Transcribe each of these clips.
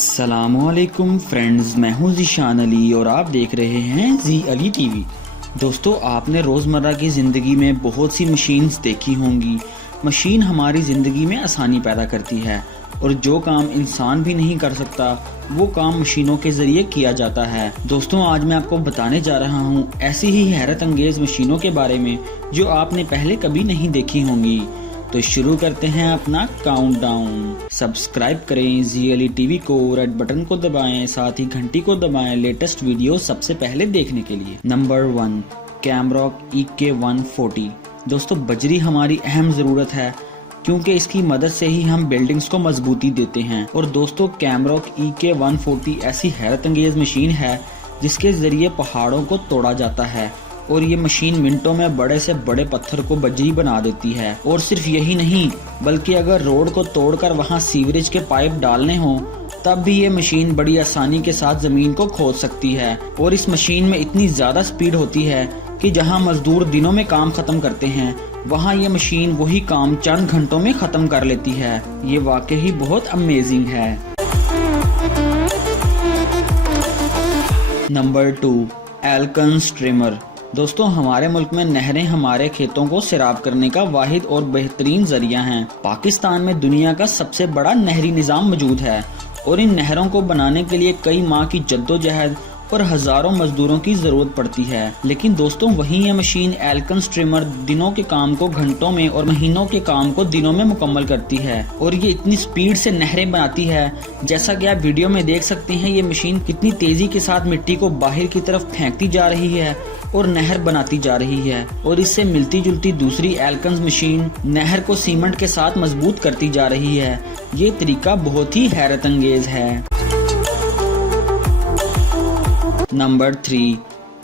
अस्सलामुअलैकुम फ्रेंड्स, मैं हूं ज़ीशान अली और आप देख रहे हैं जी अली टीवी। दोस्तों, आपने रोज़मर्रा की ज़िंदगी में बहुत सी मशीन्स देखी होंगी। मशीन हमारी ज़िंदगी में आसानी पैदा करती है और जो काम इंसान भी नहीं कर सकता वो काम मशीनों के ज़रिए किया जाता है। दोस्तों, आज मैं आपको बताने जा रहा हूँ ऐसी ही हैरत अंगेज़ मशीनों के बारे में जो आपने पहले कभी नहीं देखी होंगी। तो शुरू करते हैं अपना काउंटडाउन। सब्सक्राइब करें जी अली टीवी को, रेड बटन को दबाएं, साथ ही घंटी को दबाएं लेटेस्ट वीडियो सबसे पहले देखने के लिए। Number 1, कैमरॉक EK140। दोस्तों, बजरी हमारी अहम ज़रूरत है क्योंकि इसकी मदद से ही हम बिल्डिंग्स को मजबूती देते हैं। और दोस्तों, कैमरॉक EK140 ऐसी हैरत अंगेज मशीन है जिसके ज़रिए पहाड़ों को तोड़ा जाता है और ये मशीन मिनटों में बड़े से बड़े पत्थर को बजरी बना देती है। और सिर्फ यही नहीं, बल्कि अगर रोड को तोड़कर वहाँ सीवरेज के पाइप डालने हों तब भी ये मशीन बड़ी आसानी के साथ जमीन को खोद सकती है। और इस मशीन में इतनी ज्यादा स्पीड होती है कि जहाँ मजदूर दिनों में काम खत्म करते हैं वहाँ ये मशीन वही काम चंद घंटों में खत्म कर लेती है। ये वाकई बहुत अमेजिंग है। Number 2, Alcon streamer. दोस्तों, हमारे मुल्क में नहरें हमारे खेतों को सैराब करने का वाहिद और बेहतरीन जरिया हैं। पाकिस्तान में दुनिया का सबसे बड़ा नहरी निज़ाम मौजूद है और इन नहरों को बनाने के लिए कई माह की जद्दोजहद और हजारों मजदूरों की जरूरत पड़ती है। लेकिन दोस्तों, वहीं ये मशीन एल्कन स्ट्रीमर दिनों के काम को घंटों में और महीनों के काम को दिनों में मुकम्मल करती है। और ये इतनी स्पीड से नहरें बनाती है, जैसा कि आप वीडियो में देख सकते हैं। ये मशीन कितनी तेजी के साथ मिट्टी को बाहर की तरफ फेंकती जा रही है और नहर बनाती जा रही है। और इससे मिलती जुलती दूसरी एल्कन मशीन नहर को सीमेंट के साथ मजबूत करती जा रही है। ये तरीका बहुत ही हैरत अंगेज है। Number 3,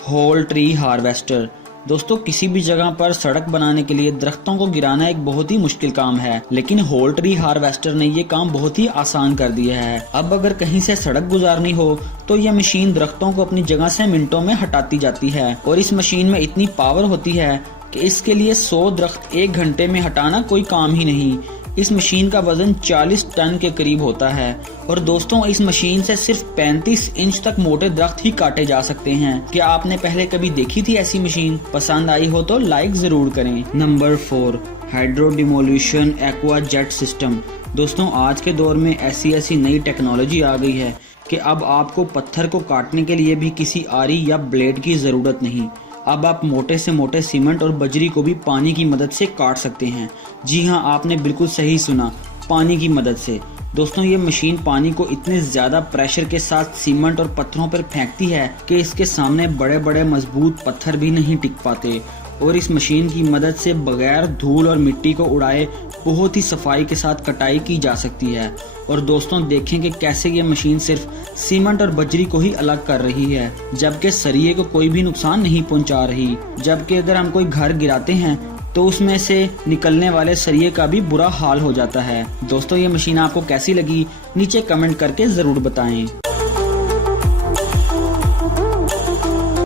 whole tree harvester. दोस्तों, किसी भी जगह पर सड़क बनाने के लिए दरख्तों को गिराना एक बहुत ही मुश्किल काम है, लेकिन होल ट्री हार्वेस्टर ने ये काम बहुत ही आसान कर दिया है। अब अगर कहीं से सड़क गुजारनी हो तो यह मशीन दरख्तों को अपनी जगह से मिनटों में हटाती जाती है। और इस मशीन में इतनी पावर होती है कि इसके लिए 100 दरख्त 1 घंटे में हटाना कोई काम ही नहीं। इस मशीन का वजन 40 टन के करीब होता है। और दोस्तों, इस मशीन से सिर्फ 35 इंच तक मोटे दरख्त ही काटे जा सकते हैं। क्या आपने पहले कभी देखी थी ऐसी मशीन? पसंद आई हो तो लाइक जरूर करें। Number 4, hydro demolition aqua jet system. दोस्तों, आज के दौर में ऐसी नई टेक्नोलॉजी आ गई है कि अब आपको पत्थर को काटने के लिए भी किसी आरी या ब्लेड की जरूरत नहीं। अब आप मोटे से मोटे सीमेंट और बजरी को भी पानी की मदद से काट सकते हैं। जी हाँ, आपने बिल्कुल सही सुना, पानी की मदद से। दोस्तों, ये मशीन पानी को इतने ज्यादा प्रेशर के साथ सीमेंट और पत्थरों पर फेंकती है कि इसके सामने बड़े बड़े मजबूत पत्थर भी नहीं टिक पाते। और इस मशीन की मदद से बगैर धूल और मिट्टी को उड़ाए बहुत ही सफाई के साथ कटाई की जा सकती है। और दोस्तों, देखें कि कैसे ये मशीन सिर्फ सीमेंट और बजरी को ही अलग कर रही है, जबकि सरिये को कोई भी नुकसान नहीं पहुंचा रही। जबकि अगर हम कोई घर गिराते हैं तो उसमें से निकलने वाले सरिये का भी बुरा हाल हो जाता है। दोस्तों, ये मशीन आपको कैसी लगी नीचे कमेंट करके जरूर बताएं।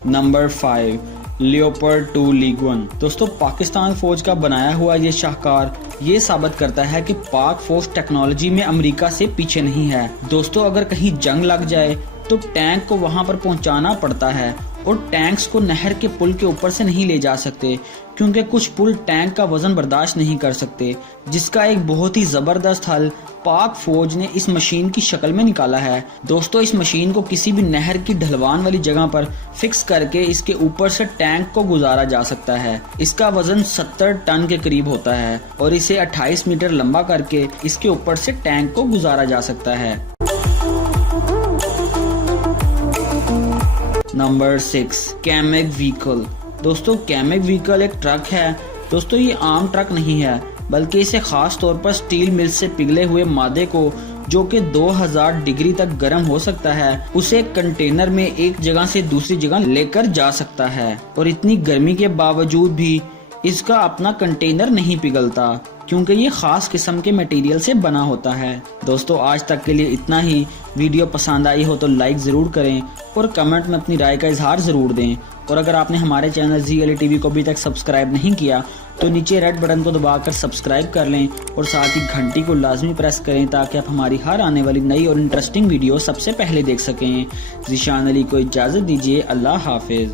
Number 5, leopard 2 league 1। दोस्तों, पाकिस्तान फौज का बनाया हुआ ये शाहकार ये साबित करता है कि पाक फौज टेक्नोलॉजी में अमेरिका से पीछे नहीं है। दोस्तों, अगर कहीं जंग लग जाए तो टैंक को वहां पर पहुंचाना पड़ता है और टैंक्स को नहर के पुल के ऊपर से नहीं ले जा सकते क्योंकि कुछ पुल टैंक का वजन बर्दाश्त नहीं कर सकते, जिसका एक बहुत ही जबरदस्त हल पाक फौज ने इस मशीन की शक्ल में निकाला है। दोस्तों, इस मशीन को किसी भी नहर की ढलवान वाली जगह पर फिक्स करके इसके ऊपर से टैंक को गुजारा जा सकता है। इसका वजन 70 टन के करीब होता है और इसे 28 मीटर लंबा करके इसके ऊपर से टैंक को गुजारा जा सकता है। नंबर 6, कैमेग व्हीकल। दोस्तों, कैमेग व्हीकल एक ट्रक है। दोस्तों, ये आम ट्रक नहीं है, बल्कि इसे खास तौर पर स्टील मिल से पिघले हुए मादे को, जो कि 2000 डिग्री तक गर्म हो सकता है, उसे कंटेनर में एक जगह से दूसरी जगह लेकर जा सकता है। और इतनी गर्मी के बावजूद भी इसका अपना कंटेनर नहीं पिघलता क्योंकि ये खास किस्म के मटेरियल से बना होता है। दोस्तों, आज तक के लिए इतना ही। वीडियो पसंद आई हो तो लाइक जरूर करें और कमेंट में अपनी राय का इजहार जरूर दें। और अगर आपने हमारे चैनल जी एल टीवी को अभी तक सब्सक्राइब नहीं किया तो नीचे रेड बटन को दबाकर सब्सक्राइब कर लें और साथ ही घंटी को लाजमी प्रेस करें ताकि आप हमारी हर आने वाली नई और इंटरेस्टिंग वीडियो सबसे पहले देख सकें। ज़ीशान अली को इजाज़त दीजिए। अल्लाह हाफिज़।